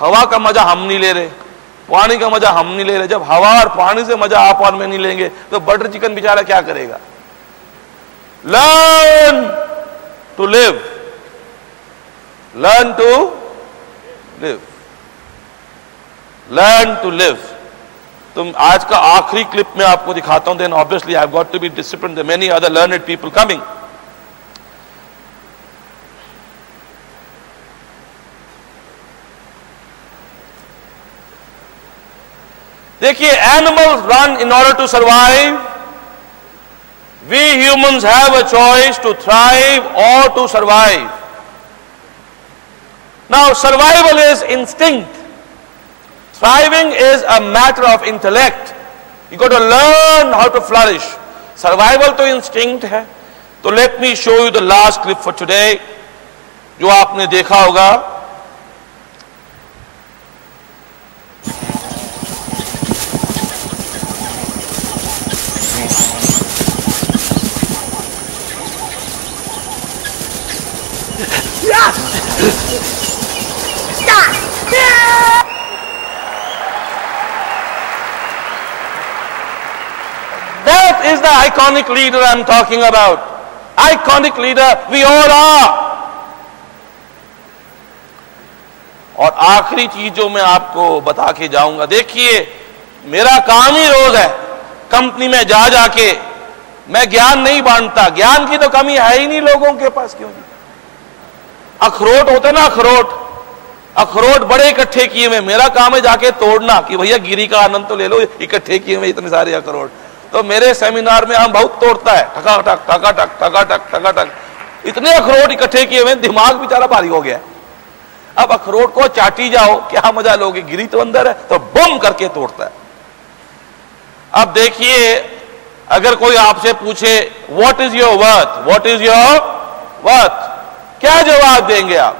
हवा का मजा हम नहीं ले रहे, पानी का मजा हम नहीं ले रहे। जब हवा और पानी से मजा आप और मैं नहीं लेंगे तो बटर चिकन बेचारा क्या करेगा? Learn to live, learn to live, learn to live. तुम आज का आखिरी क्लिप में आपको दिखाता हूं, then obviously I have got to be disciplined, there many other learned people coming. देखिए, animals run in order to survive, we humans have a choice to thrive और to survive. Now survival is instinct, thriving is a matter of intellect. You got to learn how to flourish. Survival तो instinct है। तो let me show you the last clip for today, जो आपने देखा होगा। That is the iconic leader I'm talking about. Iconic leader we all are. और आखिरी चीज जो मैं आपको बता के जाऊंगा, देखिए मेरा काम ही रोज है कंपनी में जा जाके मैं ज्ञान नहीं बांटता। ज्ञान की तो कमी है ही नहीं लोगों के पास। क्यों? अखरोट होते ना, अखरोट बड़े इकट्ठे किए हुए, मेरा काम है जाके तोड़ना कि भैया गिरी का आनंद तो ले लो, इकट्ठे किए हुए इतने सारे अखरोट। तो मेरे सेमिनार में हम बहुत तोड़ता है, ठकाठक ठकाठक ठकाठक ठकाठक, इतने अखरोट इकट्ठे किए हुए, दिमाग बेचारा भारी हो गया। अब अखरोट को चाटी जाओ, क्या मजा लोगे? गिरी तो अंदर है, तो बम करके तोड़ता है। अब देखिए, अगर कोई आपसे पूछे what is your worth, what is your worth, क्या जवाब देंगे आप?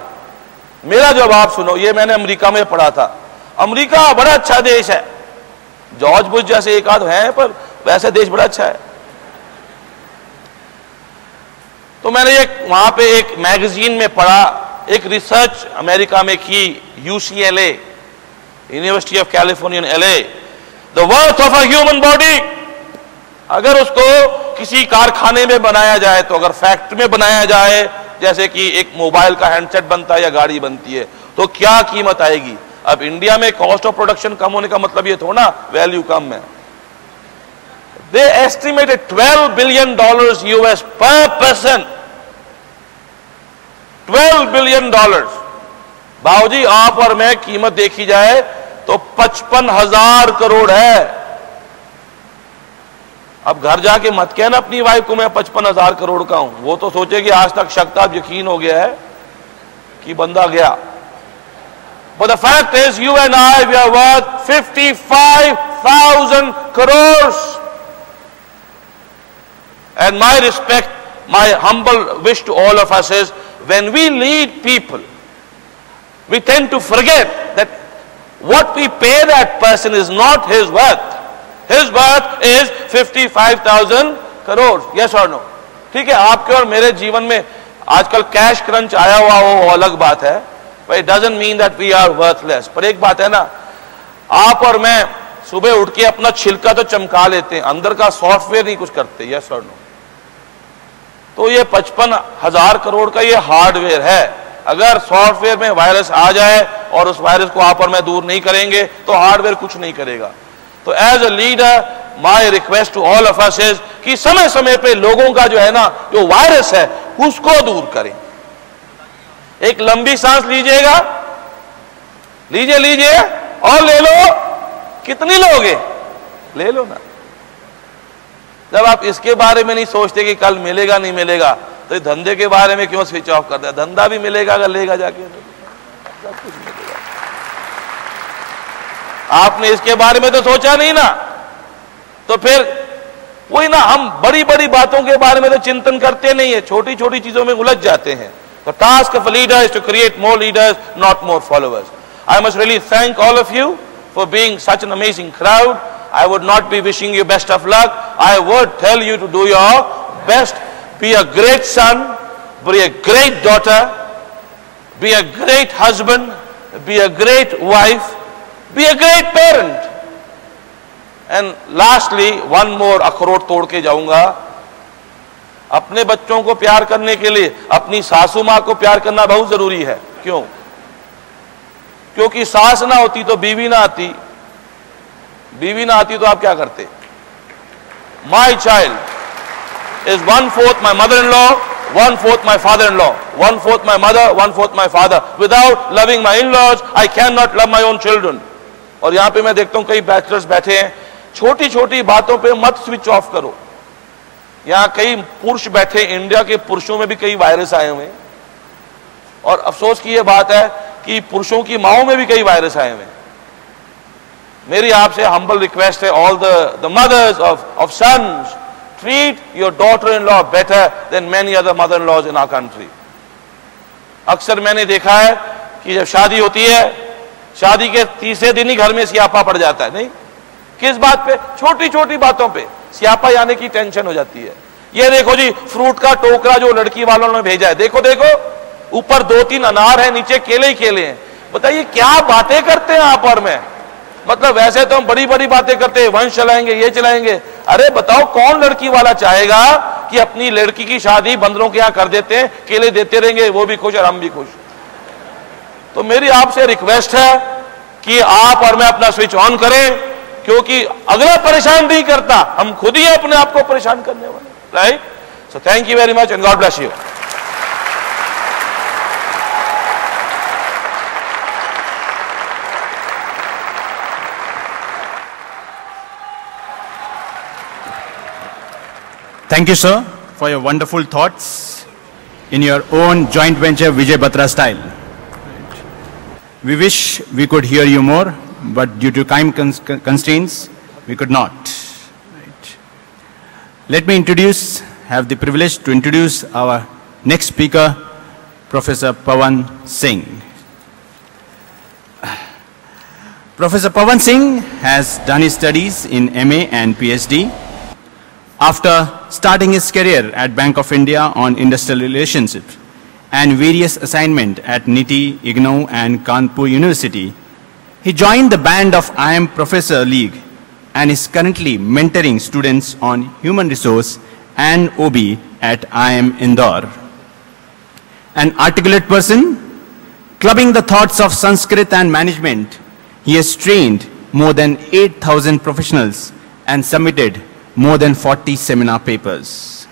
मेरा जवाब सुनो, ये मैंने अमेरिका में पढ़ा था। अमेरिका बड़ा अच्छा देश है, जॉर्ज बुश जैसे एक आध है, पर वैसे देश बड़ा अच्छा है। तो मैंने वहां पे एक मैगजीन में पढ़ा, एक रिसर्च अमेरिका में की, UCLA, university of California LA, the worth of a human body. अगर उसको किसी कारखाने में बनाया जाए, तो अगर फैक्ट्री में बनाया जाए, जैसे कि एक मोबाइल का हैंडसेट बनता है या गाड़ी बनती है, तो क्या कीमत आएगी? अब इंडिया में कॉस्ट ऑफ प्रोडक्शन कम होने का मतलब ये थोड़ा वैल्यू कम है। They estimated $12 billion US per person. $12 billion. बाबूजी आप और मैं कीमत देखी जाए तो 55,000 करोड़ है। अब घर जाके मत कहना अपनी वाइफ को मैं 55,000 करोड़ का हूं, वो तो सोचे कि आज तक शक्ताब यकीन हो गया है कि बंदा गया। But the fact is, you and I, we are worth 55,000 crores. And my respect, my humble wish to all of us is, when we lead people, we tend to forget that what we pay that person is not his worth. His worth is 55,000 crores. Yes or no? ठीक है, आपके और मेरे जीवन में आजकल cash crunch आया हुआ हो, वो अलग बात है, but it doesn't mean that we are worthless. पर एक बात है ना, आप और मैं सुबह उठ के अपना छिलका तो चमका लेते हैं, अंदर का सॉफ्टवेयर नहीं कुछ करते। यस और नो? तो ये 55,000 करोड़ का ये हार्डवेयर है। अगर सॉफ्टवेयर में वायरस आ जाए और उस वायरस को आप और मैं दूर नहीं करेंगे तो हार्डवेयर कुछ नहीं करेगा। तो as a leader my request to all of us is कि समय समय पे लोगों का जो है ना, जो वायरस है उसको दूर करें। एक लंबी सांस लीजिएगा, लीजिए और ले लो। कितनी लोगे? ले लो ना। जब आप इसके बारे में नहीं सोचते कि कल मिलेगा नहीं मिलेगा, तो धंधे के बारे में क्यों स्विच ऑफ कर दिया? धंधा भी मिलेगा अगर लेगा जाके, सब कुछ मिलेगा। आपने इसके बारे में तो सोचा नहीं ना, तो फिर वही ना, हम बड़ी बड़ी बातों के बारे में तो चिंतन करते नहीं है, छोटी छोटी चीजों में उलझ जाते हैं। The task of a leader is to create more leaders, not more followers. I must really thank all of you for being such an amazing crowd. I would not be wishing you best of luck. I would tell you to do your best. Be a great son, be a great daughter, be a great husband, be a great wife, be a great parent. And lastly, one more, अखरोट तोड़ के जाऊंगा, अपने बच्चों को प्यार करने के लिए अपनी सासू मां को प्यार करना बहुत जरूरी है। क्यों? क्योंकि सास ना होती तो बीवी ना आती, बीवी ना आती तो आप क्या करते? My child is 1/4 my mother-in-law, 1/4 my father-in-law, 1/4 my mother, 1/4 my father. Without loving my in-laws, I cannot love my own children. और यहां पे मैं देखता हूं कई बैचलर्स बैठे हैं, छोटी छोटी बातों पे मत स्विच ऑफ करो। यहां कई पुरुष बैठे, इंडिया के पुरुषों में भी कई वायरस आए हुए हैं, और अफसोस की यह बात है कि पुरुषों की माओं में भी कई वायरस आए हुए हैं। मेरी आपसे हम्बल रिक्वेस्ट है, all the mothers of sons, treat your daughter-in-law better than many other mother-in-laws in our country. अक्सर मैंने देखा है कि जब शादी होती है, शादी के तीसरे दिन ही घर में स्यापा पड़ जाता है। नहीं, किस बात पे? छोटी छोटी बातों पे स्यापा आने की टेंशन हो जाती है। ये देखो जी, फ्रूट का टोकरा जो लड़की वालों ने भेजा है, देखो देखो, ऊपर 2-3 अनार है, नीचे केले ही केले हैं। बताइए क्या बातें करते हैं आप और मैं। मतलब वैसे तो हम बड़ी बड़ी बातें करते हैं, वंश चलाएंगे, ये चलाएंगे। अरे बताओ, कौन लड़की वाला चाहेगा कि अपनी लड़की की शादी बंदरों के यहां कर देते हैं, केले देते रहेंगे, वो भी खुश और हम भी खुश। तो मेरी आपसे रिक्वेस्ट है कि आप और मैं अपना स्विच ऑन करें, क्योंकि अगला परेशान नहीं करता, हम खुद ही अपने आप को परेशान करने वाले। Right? So thank you very much and God bless you. Thank you, sir, for your wonderful thoughts in your own joint venture Vijay Batra style. We wish we could hear you more, but due to time constraints, we could not. Right. Let me have the privilege to introduce our next speaker, Professor Pawan Singh. Professor Pawan Singh has done his studies in MA and PhD. After starting his career at Bank of India on industrial relationship and various assignments at NITI, IGNOU and Kanpur University, he joined the band of IIM Professor League and is currently mentoring students on human resource and OB at IIM Indore. An articulate person, clubbing the thoughts of Sanskrit and management, he has trained more than 8,000 professionals and submitted more than 40 seminar papers.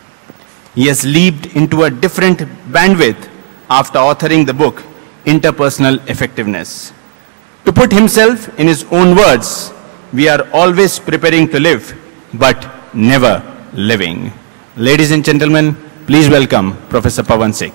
He has leaped into a different bandwidth after authoring the book, Interpersonal Effectiveness. To put himself in his own words, we are always preparing to live, but never living. Ladies and gentlemen, please welcome Professor Pawan Singh.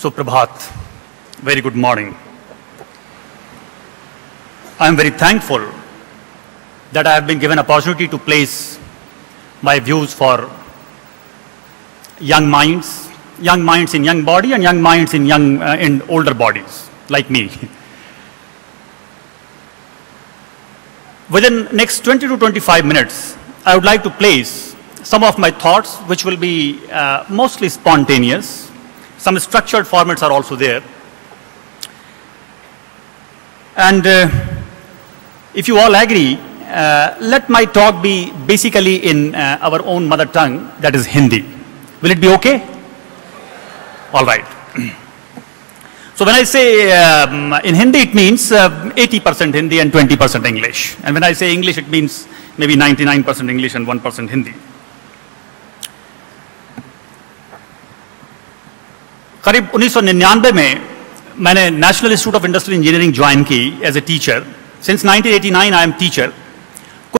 Suprabhat, very good morning. I am very thankful that I have been given opportunity to place my views for young minds in young body and young minds in in older bodies like me. Within next 20 to 25 minutes, I would like to place some of my thoughts, which will be mostly spontaneous. Some structured formats are also there. And if you all agree, let my talk be basically in our own mother tongue, that is Hindi. Will it be okay? All right. So when I say in Hindi, it means 80% Hindi and 20% English. And when I say English, it means maybe 99% English and 1% Hindi. करीब 1999 में मैंने National Institute of Industrial Engineering join की as a teacher Since 1989, I am teacher.